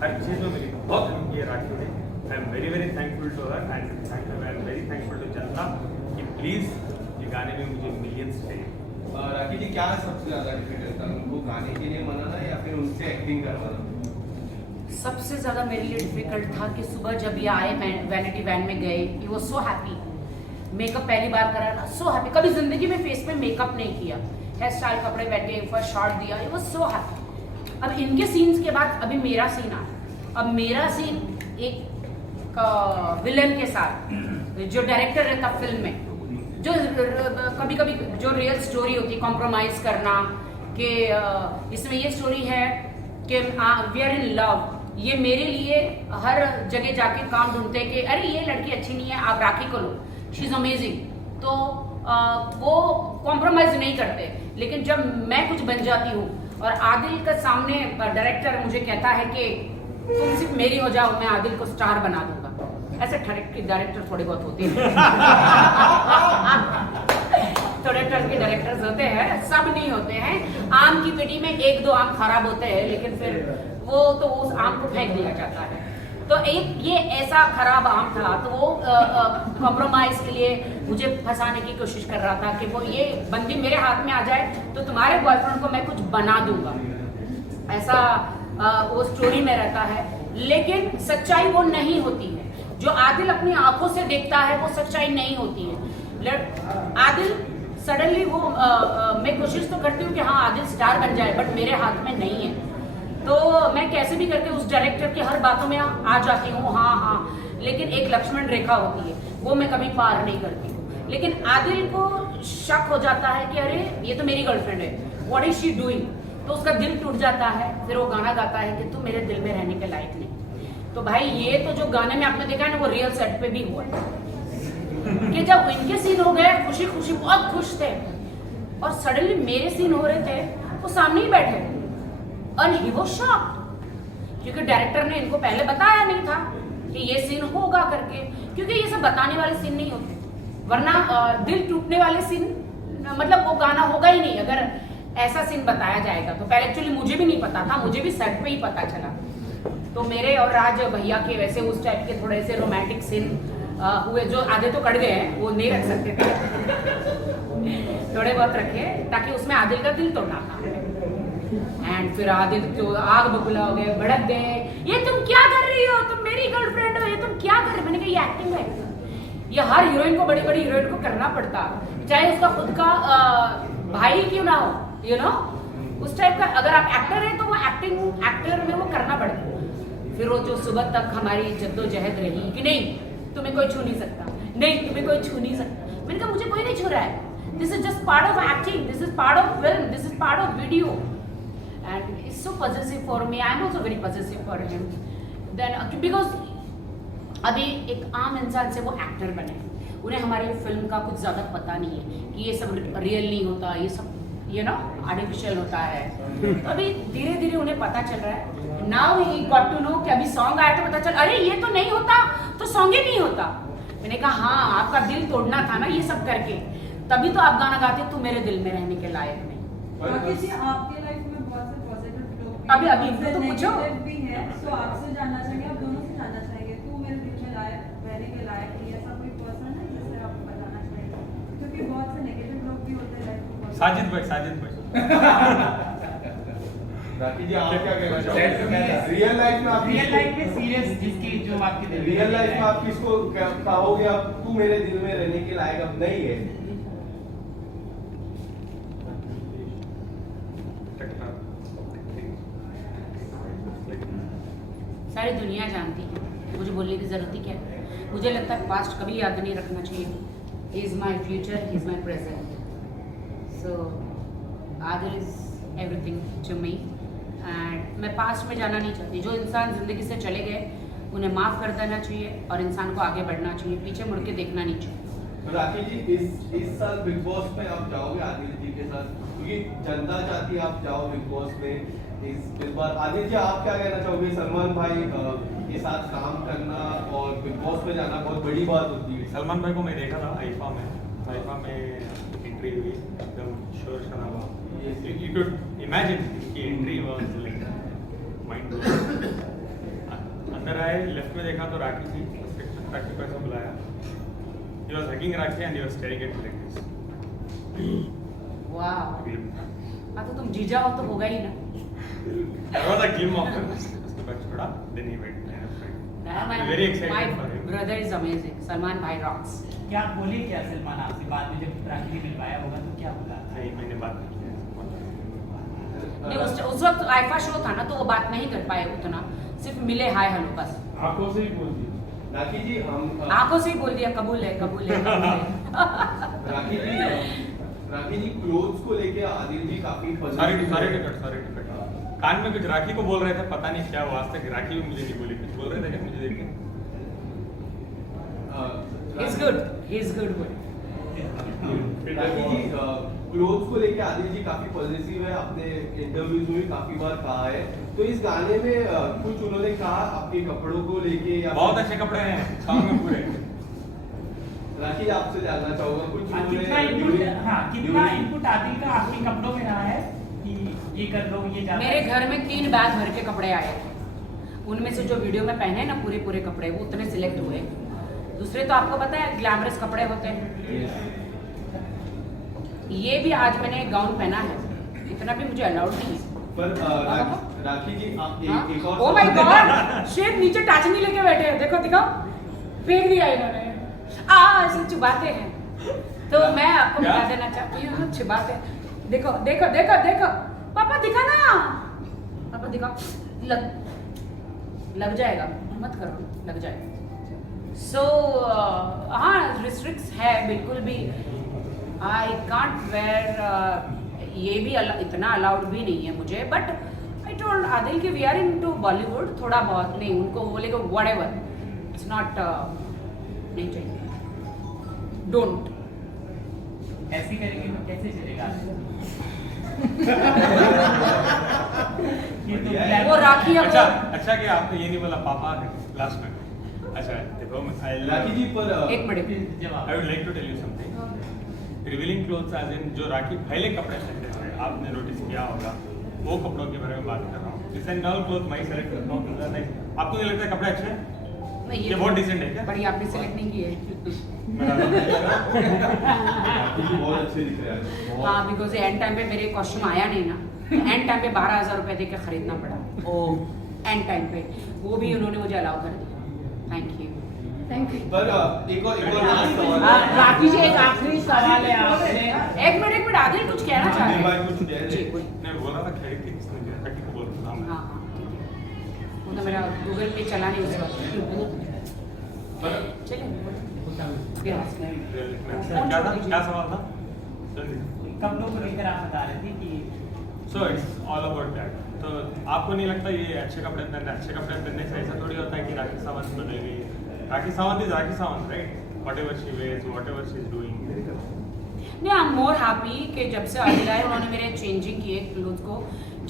हर चीज़ में मेरी बहुत हेल्प की है राखी ने। I am very very thankful to her and I am very thankful to जनता कि प्लीज़ ये गाने में मुझे मिलियंस चाहिए। राखी जी क्या सबसे ज़्यादा डिफिकल्ट था, उनको गाने के लिए मनाना या फिर उनसे एक्टिंग करवाना? सबसे ज़्यादा मेरे लिए डिफिकल्ट था कि सुबह जब ये आए वैनिटी वैन में गए, he was so happy. Makeup पहली बार करा ना, सो हैप्पी। कभी जिंदगी में फेस पे मेकअप नहीं किया, हेयर स्टाइल कपड़े बैठे, फर्स्ट शॉट दिया, ही वॉज सो हैप्पी। अब इनके सीन्स के बाद अभी मेरा सीन आया। अब मेरा सीन एक विलन के साथ, जो डायरेक्टर रहता फिल्म में, जो कभी कभी जो रियल स्टोरी होती है, कॉम्प्रोमाइज करना कि इसमें ये स्टोरी है कि वी आर इन लव, ये मेरे लिए हर जगह जाके काम ढूंढते हैं कि अरे ये लड़की अच्छी नहीं है, आप राखी को लो, शी इज अमेजिंग। तो वो कॉम्प्रोमाइज नहीं करते। लेकिन जब मैं कुछ बन जाती हूँ और आदिल का सामने डायरेक्टर मुझे कहता है कि तुम सिर्फ मेरी हो जाओ, मैं आदिल को स्टार बना दूंगा। ऐसे डायरेक्टर थोड़े बहुत होते हैं थोड़े तरह के डायरेक्टर्स होते हैं, सब नहीं होते हैं। आम की पेटी में एक दो आम खराब होते हैं, लेकिन फिर वो तो उस आम को फेंक दिया जाता है। तो एक ये ऐसा खराब आम था, तो वो कॉम्प्रोमाइज के लिए मुझे फंसाने की कोशिश कर रहा था कि वो ये बंदी मेरे हाथ में आ जाए तो तुम्हारे बॉयफ्रेंड को मैं कुछ बना दूंगा, ऐसा वो स्टोरी में रहता है। लेकिन सच्चाई वो नहीं होती है, जो आदिल अपनी आंखों से देखता है वो सच्चाई नहीं होती है। आदिल सडनली वो मैं कोशिश तो करती हूँ कि हाँ आदिल स्टार बन जाए, बट मेरे हाथ में नहीं है। तो मैं कैसे भी करके उस डायरेक्टर की हर बातों में आ जाती हूँ, हाँ हाँ, लेकिन एक लक्ष्मण रेखा होती है, वो मैं कभी पार नहीं करती हूँ। लेकिन आदिल को शक हो जाता है कि अरे ये तो मेरी गर्लफ्रेंड है, व्हाट इज शी डूइंग, तो उसका दिल टूट जाता है। फिर वो गाना गाता है कि तू मेरे दिल में रहने के लायक नहीं। तो भाई ये तो जो गाने में आपने देखा है ना, वो रियल सेट पे भी हुआ है कि जब इनके सीन हो गए खुशी खुशी बहुत खुश थे, और सडनली मेरे सीन हो रहे थे, वो सामने ही बैठे और ही वाज शॉक्ड, क्योंकि डायरेक्टर ने इनको पहले बताया नहीं था कि ये सीन होगा करके, क्योंकि ये सब बताने वाले सीन नहीं होते, वरना दिल टूटने वाले सीन मतलब वो गाना होगा ही नहीं अगर ऐसा सीन बताया जाएगा। तो पहले एक्चुअली मुझे भी नहीं पता था, मुझे भी सेट पे ही पता चला। तो मेरे और राज भैया के वैसे उस टाइप के थोड़े से रोमांटिक सीन हुए, जो आधे तो कट गए हैं, वो नहीं रख सकते थे थोड़े बहुत रखे ताकि उसमें आदिल का दिल तोड़ना था। एंड फिर आदिल तो आग बबूला हो गए, भड़क गए, ये तुम क्या कर रही हो, तुम मेरी गर्लफ्रेंड हो, ये तुम क्या कर रही हो। मैंने कहा ये एक्टिंग है, ये हर हीरोइन को, बड़ी बड़ी हीरोइन को करना पड़ता, चाहे उसका खुद का भाई क्यों ना हो, यू नो, उस टाइप का। अगर आप एक्टर हैं तो वो एक्टिंग एक्टर में वो करना पड़ता। फिर वो जो सुबह तक हमारी जद्दोजहद रही कि नहीं तुम्हें कोई छू नहीं सकता, नहीं तुम्हें कोई छू नहीं सकता। मैंने कहा मुझे कोई नहीं छू रहा है, this is just part of acting, this is part of film, this is part of video. And it's so positive for me, I am also very positive for him. Then because अभी एक आम इंसान से वो actor बने, उन्हें हमारी film का कुछ ज़्यादा पता नहीं है कि ये सब रियल नहीं होता, ये सब यू नो आर्टिफिशियल होता है। तो अभी धीरे धीरे उन्हें पता चल रहा है। नाउ ही गॉट टू नो कि अभी सॉन्ग आया तो पता चल, अरे ये तो नहीं होता तो सॉन्ग ही नहीं होता। मैंने कहा हाँ आपका दिल तोड़ना था ना ये सब करके, तभी तो आप गाना गाते तू मेरे दिल में रहने के लायक नहीं। आपके लाइफ में बहुत से पॉजिटिव लोग अभी इनको तो पूछो भी है, तो आपसे जानना चाहेंगे, आप दोनों से जानना चाहेंगे, तू मेरे दिल में लायक रहने के लायक नहीं, ऐसा कोई पर्सन है जिससे आप बताना चाहेंगे, क्योंकि बहुत से नेगेटिव लोग भी होते हैं लाइफ में। साजिद भाई राखी जी आप क्या कहना चाहोगे? रियल लाइफ में आप सीरियस जिसकी जो आपके दिल में, रियल लाइफ में आप किसको कहोगे अब तू मेरे दिल में रहने के लायक अब नहीं है? सारी दुनिया जानती है, मुझे बोलने की जरूरत ही क्या है। मुझे लगता है पास्ट कभी याद नहीं रखना चाहिए। He is my future, he is my present, so Adil is everything to me. And मैं पास्ट में जाना नहीं चाहती। जो इंसान ज़िंदगी से चले गए उन्हें माफ़ कर देना चाहिए और इंसान को आगे बढ़ना चाहिए, पीछे मुड़ के देखना नहीं चाहिए। तो राखी जी इस साल बिग बॉस में आप जाओगे आदिल जी के साथ, क्योंकि जनता चाहती है आप जाओ बिग बॉस में इस बार। आदिल जी आप क्या कहना चाहोगे? सलमान भाई के साथ काम करना और बिग बॉस में जाना बहुत बड़ी बात होती है। सलमान भाई को मैं देखा था आईफा में एंट्री हुई, एकदम शोर शराबा। You could imagine कि entry was like mind blowing. आए लेफ्ट में देखा तो राखी थी, राखी को ऐसा बुलाया, he was hugging Rakhi and he was staring at me like this. वाह, हाँ तो तुम जीजा हो तो होगा ही ना। There was a glimpse of him. उसके बाद छोड़ा, then he went. I'm very excited for him. Brother is amazing, Salman भाई रॉक्स। क्या बोले क्या सलमान आपसे बाद में जब राखी ने मिलवाया होगा तो क्या बोला? नहीं, मैंने बात नहीं किया। नहीं, उस वक्त आईफा शो था ना तो वो बात नहीं कर पाए उतना, सिर्फ मिले हाय हेलो बस। आंखों से ही बोल दी। राखी जी हम आंखों से ही बोल दिया कबूल है कबूल है, कबूल है। राखी जी क्लोथ्स को लेके आदिल जी काफी सारे टिकट कान में कुछ राखी को बोल रहे थे, पता नहीं क्या हुआ, आज तक राखी भी मुझे नहीं बोली, कुछ बोल रहे थे क्या मुझे देख के? He's good. राखी जी क्लोथ्स को लेके आदिल जी काफी पॉजिटिव है, आपने इंटरव्यूज में भी काफी बार कहा है, तो इस गाने में कुछ उन्होंने कहा आपके कपड़ों को लेके या बहुत अच्छे कपड़े हैं काम में पूरे। राखी जी आपसे जानना चाहूंगा कुछ कितना इनपुट आदिल का आपके कपड़ों में रहा है कि ये कर लो ये जाना? मेरे घर में 3 बैग भर के कपड़े आए थे, उनमें से जो वीडियो में पहने ना पूरे कपड़े वो उतने सिलेक्ट हुए, दूसरे तो आपको पता है ग्लैमरस कपड़े होते हैं। ये भी आज मैंने गाउन पहना है, इतना भी मुझे अलाउड नहीं है। पर राखी जी आप एक और ओ माय गॉड, शेर नीचे टाचनी लेके बैठे हैं, देखो दिखाओ, फेंक दिया इन्होंने। ऐसे चुबाते हैं, तो मैं आपको बता देना चाहती हूँ चुबाते हैं। देखो पापा दिखा ना, पापा दिखाओ, लग जाएगा, मत करो, लग जाएगा। सो हाँ रिस्ट्रिक्ट्स है बिल्कुल भी, आई कांट वेयर, ये भी इतना अलाउड भी नहीं है मुझे, बट आई टोल्ड आदिल कि वी आर इनटू बॉलीवुड, थोड़ा बहुत नहीं, उनको बोलेगा व्हाटएवर, इट्स नॉट, नहीं चाहिए, डोंट। ऐसे करेंगे तो कैसे चलेगा? ये तो वो राखी अब अच्छा कि आपने ये नहीं बोला पापा लास्ट में। अच्छा देखो राखी जी पर एक मिनट, जवाब I would like to tell you something. Revealing clothes as in जो राखी पहले कपड़े पहनते थे, आपने नोटिस किया होगा, वो कपड़ों के बारे में बात कर रहा हूँ। Decent girl clothes मैं सेलेक्ट करता हूँ, आपको नहीं लगता कपड़े अच्छे हैं? नहीं, ये बहुत डिसेंट है क्या? बड़ी आपने सेलेक्ट नहीं किए। राखी जी बहुत अच्छे दिख रहे हैं हाँ, बिकॉज एंड टाइम पे मेरे कॉस्ट्यूम आया नहीं ना, एंड टाइम पे 12,000 रुपए दे के खरीदना पड़ा। एंड टाइम पे वो भी उन्होंने मुझे अलाउ कर दिया। Thank you. पर एक और लास्ट सवाल है। राखी जी एक आखिरी सवाल है आपसे, एक मिनट आदिल कुछ कहना चाह रहे हैं? कुछ कह रहे जी, हैं? कोई मैं बोल रहा था खरीद के किसने दिया, कटी को बोल रहा था मैं। हाँ ठीक है, वो तो मेरा गूगल पे चला नहीं उस वक्त। चलिए क्या सवाल था? कपड़ों को लेकर आप बता रहे थे कि So it's all about that. तो आपको नहीं लगता ये अच्छे कपड़े पहनने से ऐसा थोड़ी होता है कि राखी सावंत बदल गई है? Rakhi Sawant is Rakhi Sawant, right? Whatever she wears, whatever she is doing. नहीं, आई एम मोर हैप्पी कि जब से आदिल आए उन्होंने मेरे चेंजिंग किए क्लोथ को,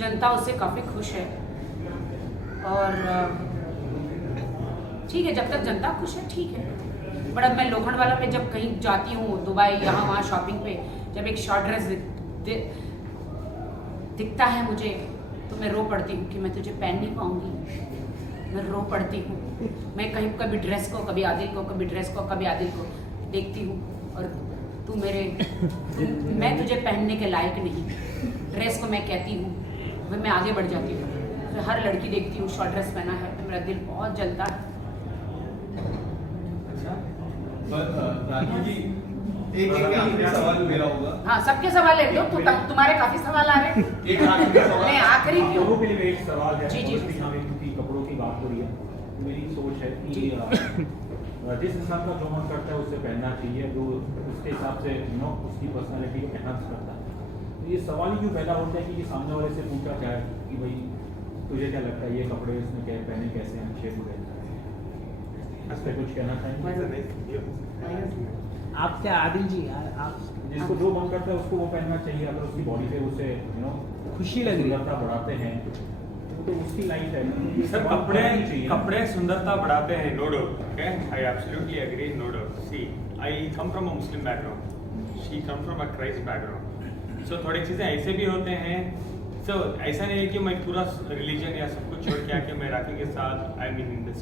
जनता उससे काफ़ी खुश है। और ठीक है, जब तक जनता खुश है ठीक है। बट अब मैं लोखंडवाला पे जब कहीं जाती हूँ, दुबई यहाँ वहाँ शॉपिंग पे, जब एक शॉर्ट ड्रेस दिखता है मुझे तो मैं रो पड़ती हूँ कि मैं तुझे पहन नहीं पाऊँगी, मैं रो पड़ती हूँ। मैं कहीं कभी ड्रेस को, कभी आदिल को, कभी ड्रेस को, कभी आदिल को देखती हूँ और मैं तुझे पहनने के लायक नहीं, ड्रेस को मैं कहती हूँ, मैं आगे बढ़ जाती हूँ। फिर हर लड़की देखती हूँ शॉर्ट ड्रेस पहना है तो मेरा दिल बहुत जलता है। पर राखी जी एक आखिरी सवाल मेरा होगा। हाँ, सबके सवाल लेते हो तो तुम्हारे काफी सवाल आ रहे हैं। एक आखिरी सवाल। नहीं, आखिरी क्यों? लोगों के लिए एक सवाल है, जी। क्योंकि कपड़ों की बात हो रही है, मेरी सोच है कि जिस इंसान का जो मन करता है उसे पहनना चाहिए, जो उसके हिसाब से उसकी पर्सनालिटी को एनहांस करता है। तो ये सवाल ही क्यों पैदा होता है कि सामने वाले से पूछा जाए कि भाई तुझे क्या लगता है ये कपड़े इसमें क्या पहने कैसे हैं, अच्छे बुरे? इस पर कुछ कहना चाहेंगे? आप क्या आदिल जी आप जिसको जो मन करता है उसको वो पहनना चाहिए, अगर उसकी बॉडी पे उसे खुशी लग रही है, सुंदरता बढ़ाते हैं तो उसकी लाइफ है। सर कपड़े सुंदरता बढ़ाते हैं, no doubt, okay, I absolutely agree, no doubt. See I come from a Muslim background, she come from a Christ background, so थोड़ी चीज़ें ऐसे भी होते हैं। सो ऐसा नहीं है कि मैं पूरा रिलीजन या सब कुछ छोड़ के आके मैं राखी के साथ I mean in this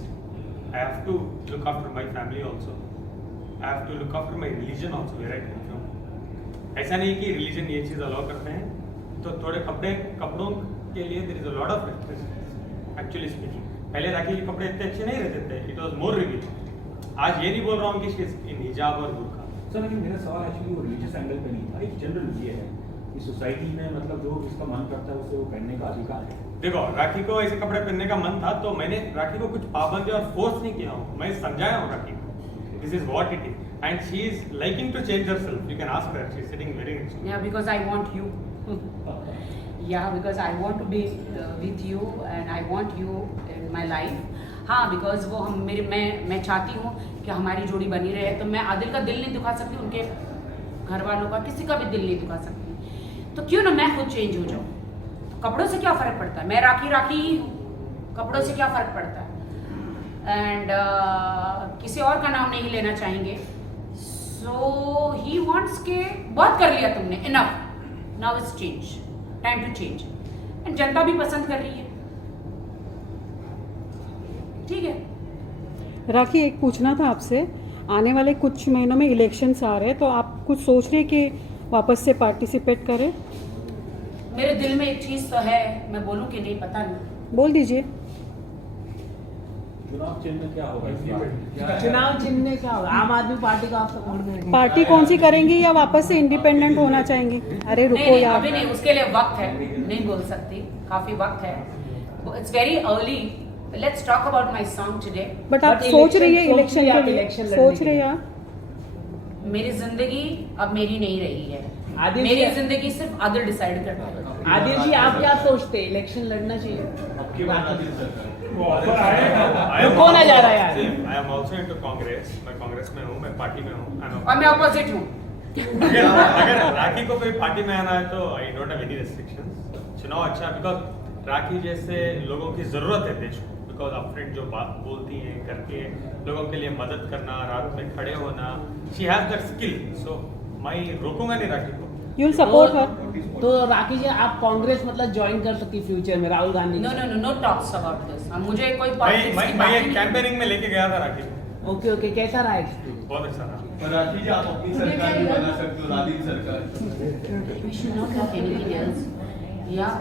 I have to look after my family also. I have to look after my religion also, where I come from. ऐसा नहीं कि religion ये चीज़ allow करते हैं, तो थोड़े कपड़ों के लिए there is a lot of restrictions. Actually speaking, पहले राखी के कपड़े इतने अच्छे नहीं रहते थे. It was more rigid. आज ये नहीं बोल रहा हूँ कि she is in hijab और बुर्का. सर लेकिन मेरा सवाल एक्चुअली वो रिलीजियस एंगल पे नहीं था, एक जनरल ये है कि सोसाइटी में मतलब जो जिसका मन करता है उसे वो पहनने का अधिकार है। देखो, राखी को ऐसे कपड़े पहनने का मन था तो मैंने राखी को कुछ पाबंदी और फोर्स नहीं किया हूँ, मैं समझाया हूँ राखी को this is what it is and she is liking to change herself. You can ask her, she is sitting very next to. Yeah, because I want you. Yeah, because I want to be with you and I want you in my life. हाँ, because वो हम मैं चाहती हूँ कि हमारी जोड़ी बनी रहे. तो मैं आदिल का दिल नहीं दुखा सकती, उनके घर वालों का किसी का भी दिल नहीं दुखा सकती. तो क्यों ना मैं खुद चेंज हो जाऊँ. तो कपड़ों से क्या फर्क पड़ता है, मैं राखी ही हूँ, कपड़ों से क्या फर्क पड़ता है. एंड किसी और का नाम नहीं लेना चाहेंगे. सो ही वांट्स के बहुत कर लिया तुमने, enough, now it's change, time to change. And जनता भी पसंद कर रही है, ठीक है. राखी, एक पूछना था आपसे, आने वाले कुछ महीनों में इलेक्शंस आ रहे हैं, तो आप कुछ सोच रहे हैं कि वापस से पार्टिसिपेट करें? मेरे दिल में एक चीज तो है, मैं बोलूं कि नहीं पता नहीं. बोल दीजिए. चुनाव चिन्ह क्या होगा इस बार? चुनाव चिन्ह का होगा, आम आदमी पार्टी का आप सपोर्ट करेंगे? पार्टी कौन सी करेंगी या वापस से इंडिपेंडेंट होना चाहेंगे? अरे रुको नहीं, यार. अभी नहीं, उसके लिए वक्त है, नहीं बोल सकती, काफी वक्त है. It's very early. Let's talk about my song today. But आप सोच रही है इलेक्शन के लिए? इलेक्शन सोच रहे हैं आप? मेरी जिंदगी अब मेरी नहीं रही है. आदिल मेरी जी- जिंदगी सिर्फ आदिल डिसाइड करता है. आदिल जी, आप क्या सोचते हैं, इलेक्शन लड़ना चाहिए? आपकी बात आदिल सरकार. कौन आ जा रहा है यार? I am also into Congress. मैं कांग्रेस में हूँ, मैं पार्टी में हूँ. और मैं ऑपोजिट हूँ. अगर राखी को कोई पार्टी में आना है तो I don't have any restrictions. चुनाव अच्छा, बिकॉज राखी जैसे लोगों की जरूरत है देश को. बिकॉज अपफ्रंट जो बात बोलती हैं करके लोगों के लिए मदद करना, रात में खड़े होना, शी हैज दैट स्किल. सो मैं रोकूंगा नहीं राखी को. यू विल सपोर्ट हर? तो राखी जी, आप कांग्रेस मतलब ज्वाइन कर सकती फ्यूचर में Rahul Gandhi? No no no no talks about this. मुझे कोई मैं पॉलिटिक्स की मैं बात एक नहीं. कैंपेनिंग में लेके गया था राखी को, ओके ओके, कैसा रहा एक्सपीरियंस? बहुत अच्छा रहा. और राखी जी, आप अपनी सरकार भी बना सकते हो, आदिल सरकार. We should not have anything else. Yeah.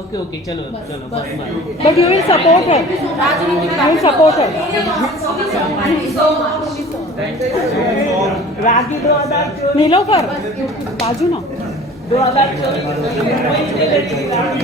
Okay okay, चलो चलो, बस बस. बट यू विल सपोर्ट हर? राजनीतिक यू विल सपोर्ट हर? राखी 2024 नीलोफर बाजू ना. 2024 मुंबई में लड़ी राखी.